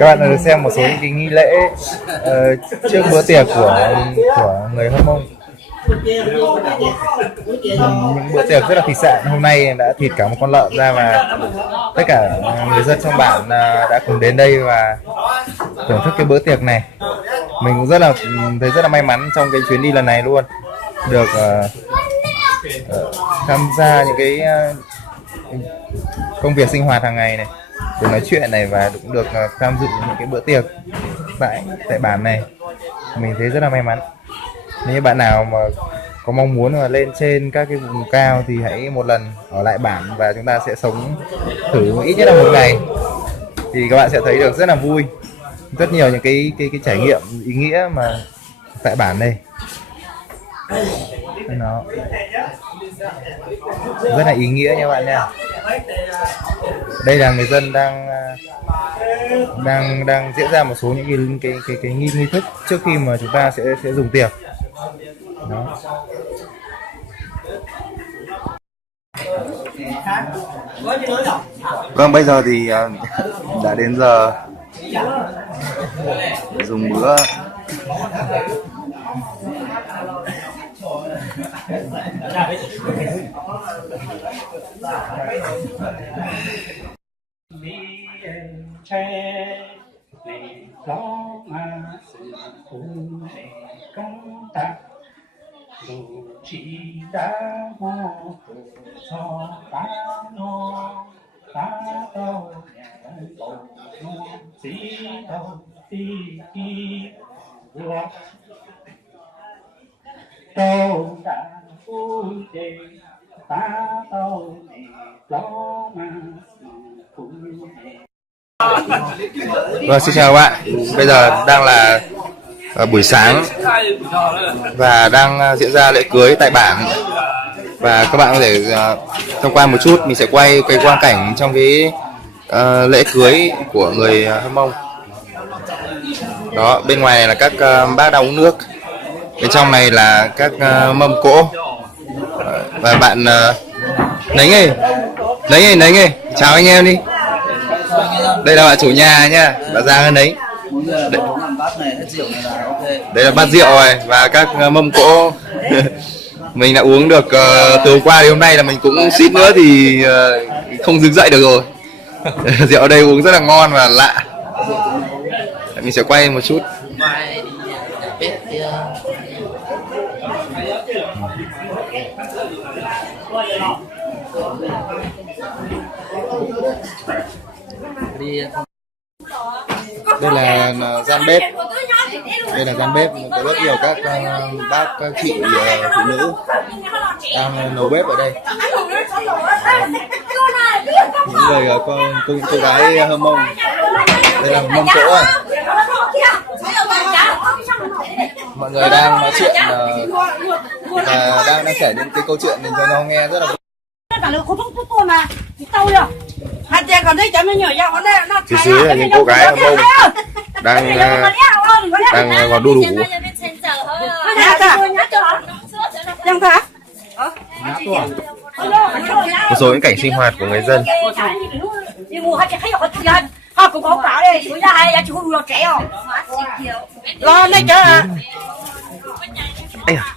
Các bạn được xem một số những cái nghi lễ trước bữa tiệc của người Hâm Mông. Những bữa tiệc rất là thịt sạn. Hôm nay đã thịt cả một con lợn ra và tất cả người dân trong bản đã cùng đến đây và thưởng thức cái bữa tiệc này. Mình cũng thấy rất là may mắn trong cái chuyến đi lần này luôn, được tham gia những cái công việc sinh hoạt hàng ngày này, được nói chuyện này và cũng được tham dự những cái bữa tiệc tại bản này. Mình thấy rất là may mắn. Nếu bạn nào mà có mong muốn mà lên trên các cái vùng cao thì hãy một lần ở lại bản và chúng ta sẽ sống thử ít nhất là một ngày, thì các bạn sẽ thấy được rất là vui, rất nhiều những cái trải nghiệm ý nghĩa mà tại bản này nó rất là ý nghĩa nha bạn nha. Đây là người dân đang diễn ra một số những cái nghi thức trước khi mà chúng ta sẽ dùng tiệc. Đó. Vâng, bây giờ thì đã đến giờ dùng bữa. Vâng, xin chào các bạn. Bây giờ đang là buổi sáng và đang diễn ra lễ cưới tại bản, và các bạn có thể tham quan một chút. Mình sẽ quay cái quang cảnh trong cái lễ cưới của người Hâm Mông. Đó, bên ngoài này là các bác đang uống nước, bên trong này là các mâm cỗ. Và bạn Nấy ơi, chào anh em đi. Đây là bạn chủ nhà nha, bà Giang Ân ấy. Đây là bát rượu này và các mâm cỗ. Mình đã uống được từ hôm qua đến hôm nay là mình cũng suýt nữa thì không đứng dậy được rồi. Rượu ở đây uống rất là ngon và lạ. Mình sẽ quay một chút. Đây là gian bếp. Đây là gian bếp, có rất nhiều các bác, các chị phụ nữ đang nấu bếp ở đây. Những người cô gái Hâm Mông. Đây là mâm cỗ à. Mọi người đang nói chuyện và đang kể những cái câu chuyện mình cho nó nghe rất là vui. Phía dưới là những cô gái Hâm Mông đang còn đu đủ. Một số những cảnh sinh hoạt của người dân. Ây à.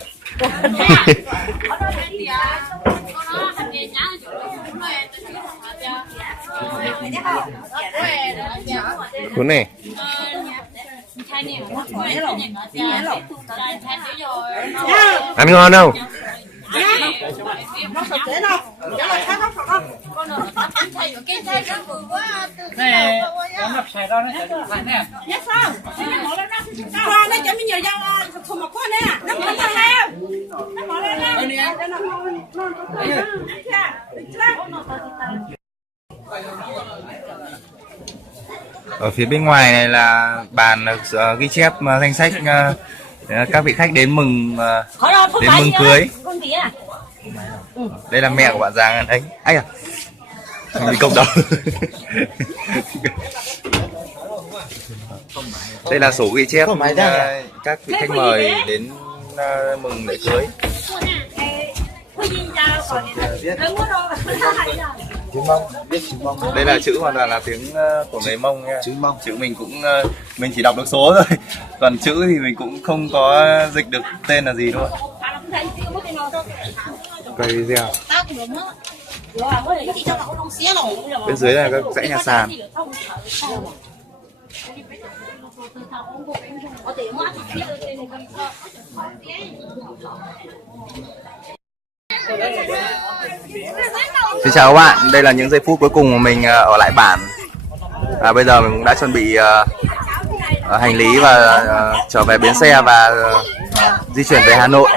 Cuốn này. Ăn ngon không? Này, nó ngập sài đó nó sẽ được phải nè. Yes sao? Nó chả mới nhiều dao không một con nè. Nó không có heo. Nó bỏ lên nè. Ở phía bên ngoài này là bàn ghi chép danh sách các vị khách đến mừng cưới. Đây là mẹ của bạn Giang Anh. Ấy à, mình bị cộng đồng. Đây là sổ ghi chép các vị khách mời đến mừng lễ cưới. Chữ Mông, biết chữ Mông. Đây là chữ hoàn toàn là tiếng của người Mông nha. Chữ Mông. Chữ mình cũng mình chỉ đọc được số thôi. Còn chữ thì mình cũng không có dịch được tên là gì luôn. Quay video. Bên dưới là các dãy nhà sàn. Xin chào các bạn, đây là những giây phút cuối cùng của mình ở lại bản. Và bây giờ mình cũng đã chuẩn bị hành lý và trở về bến xe và di chuyển về Hà Nội.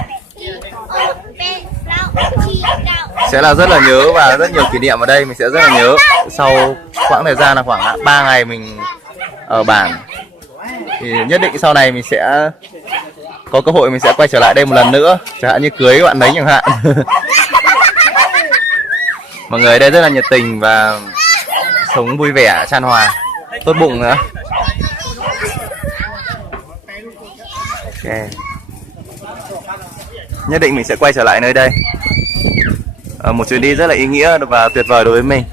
Sẽ là rất là nhớ và rất nhiều kỷ niệm ở đây, mình sẽ rất là nhớ. Sau quãng thời gian là khoảng 3 ngày mình ở bản thì nhất định sau này mình sẽ có cơ hội mình sẽ quay trở lại đây một lần nữa, chẳng hạn như cưới bạn ấy chẳng hạn. Mọi người ở đây rất là nhiệt tình và sống vui vẻ, chan hòa, tốt bụng nữa. Ok. Nhất định mình sẽ quay trở lại nơi đây. Một chuyến đi rất là ý nghĩa và tuyệt vời đối với mình.